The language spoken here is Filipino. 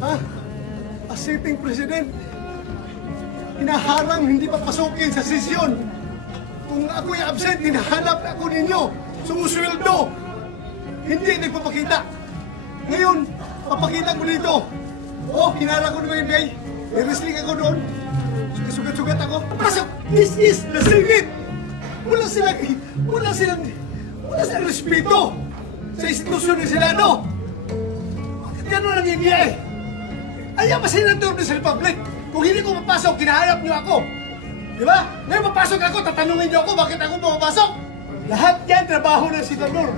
Ha? As sitting president, hinaharang hindi papasukin sa sesyon. Kung ako'y absent, hinahanap ako ninyo. Sumusweldo. Hindi nagpapakita. Ngayon, papakita ko dito. Oh, hinarang ko ng FBI. I-wrestling ako doon. Sugat-sugat ako. Pasok! This is the Senate! Wala silang respeto sa institusyon ng Senado. Bakit gano'n nangyayari? Ayaw pa senador ng Republic. Kung hindi ko mapasok, kinahanap niyo ako. Di ba? Ngayon papasok ako, tatanungin niyo ako bakit ako pumapasok. Lahat yan trabaho ng senador.